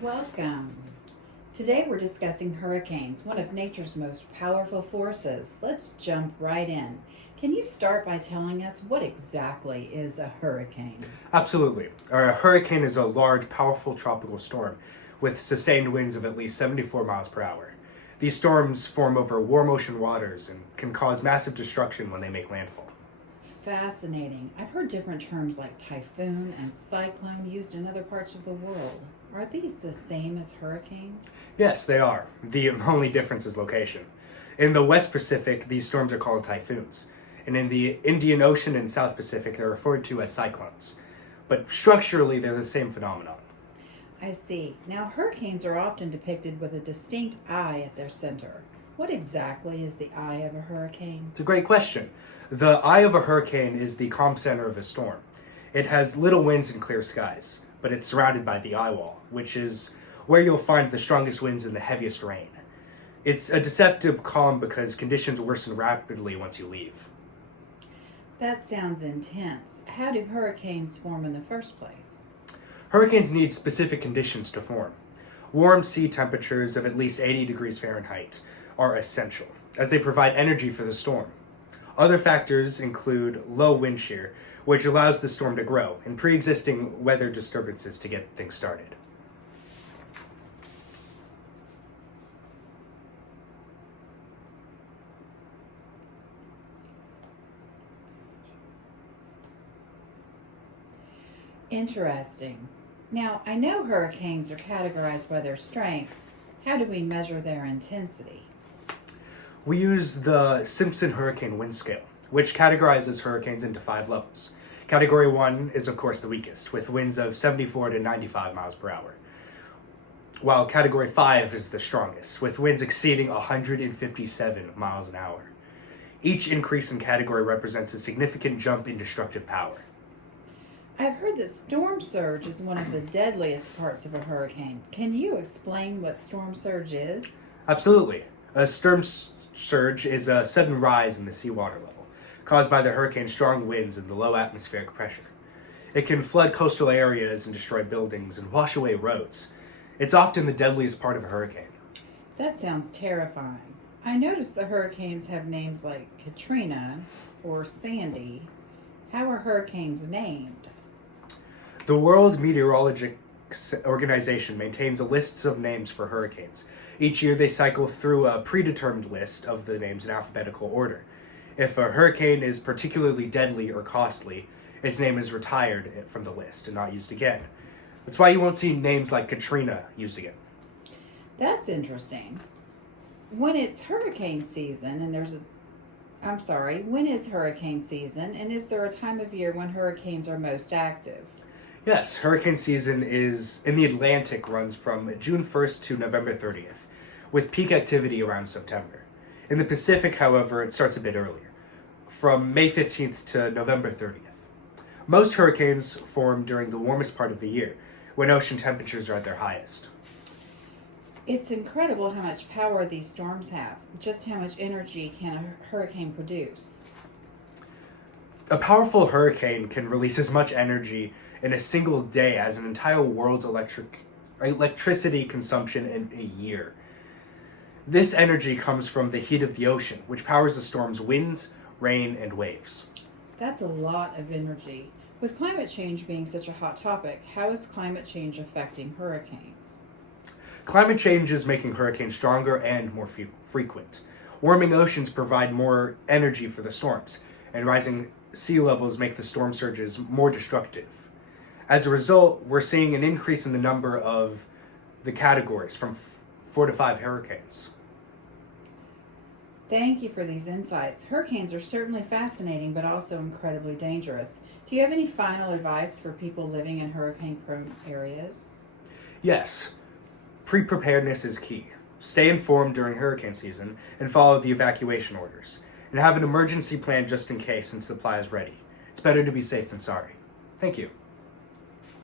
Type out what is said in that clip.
Welcome. Today we're discussing hurricanes, one of nature's most powerful forces. Let's jump right in. Can you start by telling us what exactly is a hurricane? Absolutely. A hurricane is a large, powerful tropical storm with sustained winds of at least 74 miles per hour. These storms form over warm ocean waters and can cause massive destruction when they make landfall. Fascinating. I've heard different terms like typhoon and cyclone used in other parts of the world. Are these the same as hurricanes? Yes, they are. The only difference is location. In the West Pacific, these storms are called typhoons, and in the Indian Ocean and South Pacific, they're referred to as cyclones. But structurally, they're the same phenomenon. I see. Now, hurricanes are often depicted with a distinct eye at their center. What exactly is the eye of a hurricane? It's a great question. The eye of a hurricane is the calm center of a storm. It has little winds and clear skies, but it's surrounded by the eye wall, which is where you'll find the strongest winds and the heaviest rain. It's a deceptive calm because conditions worsen rapidly once you leave. That sounds intense. How do hurricanes form in the first place? Hurricanes need specific conditions to form. Warm sea temperatures of at least 80 degrees Fahrenheit are essential, as they provide energy for the storm. Other factors include low wind shear, which allows the storm to grow, and pre-existing weather disturbances to get things started. Interesting. Now, I know hurricanes are categorized by their strength. How do we measure their intensity? We use the Simpson Hurricane Wind Scale, which categorizes hurricanes into 5 levels. Category 1 is, of course, the weakest, with winds of 74 to 95 miles per hour, while Category 5 is the strongest, with winds exceeding 157 miles an hour. Each increase in category represents a significant jump in destructive power. I've heard that storm surge is one of the deadliest parts of a hurricane. Can you explain what storm surge is? Absolutely. A storm surge is a sudden rise in the seawater level, caused by the hurricane's strong winds and the low atmospheric pressure. It can flood coastal areas and destroy buildings and wash away roads. It's often the deadliest part of a hurricane. That sounds terrifying. I noticed the hurricanes have names like Katrina or Sandy. How are hurricanes named? The World Meteorological Organization maintains a list of names for hurricanes. Each year they cycle through a predetermined list of the names in alphabetical order. If a hurricane is particularly deadly or costly, its name is retired from the list and not used again. That's why you won't see names like Katrina used again. That's interesting. When it's hurricane season and when is hurricane season and is there a time of year when hurricanes are most active? Yes, hurricane season is in the Atlantic runs from June 1st to November 30th, with peak activity around September. In the Pacific, however, it starts a bit earlier, from May 15th to November 30th. Most hurricanes form during the warmest part of the year, when ocean temperatures are at their highest. It's incredible how much power these storms have. Just how much energy can a hurricane produce? A powerful hurricane can release as much energy in a single day as an entire world's electricity consumption in a year. This energy comes from the heat of the ocean, which powers the storm's winds, rain, and waves. That's a lot of energy. With climate change being such a hot topic, how is climate change affecting hurricanes? Climate change is making hurricanes stronger and more frequent. Warming oceans provide more energy for the storms, and rising sea levels make the storm surges more destructive. As a result, we're seeing an increase in the number of the categories from 4 to 5 hurricanes. Thank you for these insights. Hurricanes are certainly fascinating, but also incredibly dangerous. Do you have any final advice for people living in hurricane-prone areas? Yes, pre-preparedness is key. Stay informed during hurricane season and follow the evacuation orders. And have an emergency plan just in case and supply is ready. It's better to be safe than sorry. Thank you.